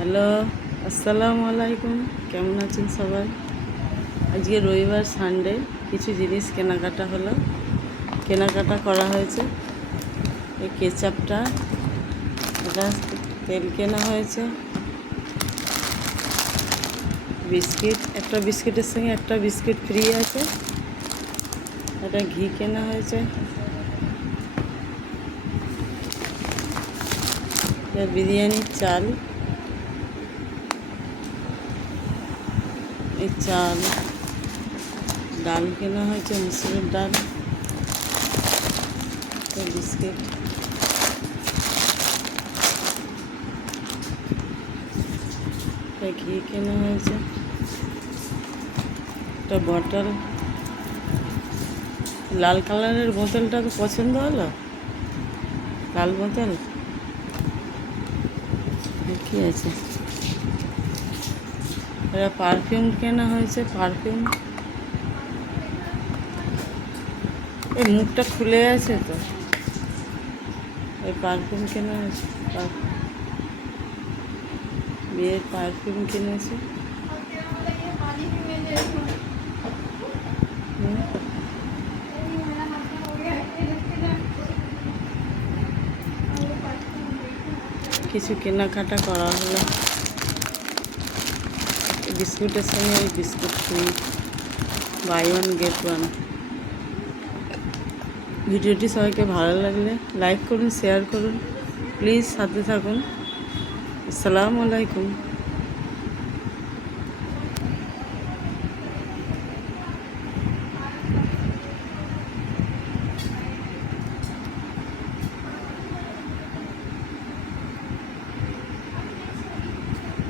Hello, আসসালামু আলাইকুম। কেমন আছেন সবাই? আজকে রবিবার সানডে, কিছু জিনিস কেনাকাটা করা হয়েছে। এই কেচাপটা, এটা তেল কেনা হয়েছে, বিস্কিট, একটা বিস্কিটের সঙ্গে একটা বিস্কিট ফ্রি আছে, এটা ঘি কেনা হয়েছে, বিরিয়ানির চাল, এই চাল, ডাল কেনা হয়েছে, মুসুরের ডাল, বিস্কিট, ঘি কেনা হয়েছে, একটা বটল, লাল কালারের বোতলটা তো পছন্দ হলো, লাল বোতল কি আছে, এটা পারফিউম কেনা হয়েছে, পারফিউম, এই মুখটা খুলে আছে তো, এই পারফিউম কেনা হয়েছে, বিয়ের পারফিউম কিনেছে, কিছু কেনাকাটা করা হলো, বিস্কুটের সঙ্গে ওই biscuit free, buy one get one. ভিডিওটি সবাইকে ভালো লাগলে লাইক করুন, শেয়ার করুন, প্লিজ সাথে থাকুন। আসসালামু আলাইকুম।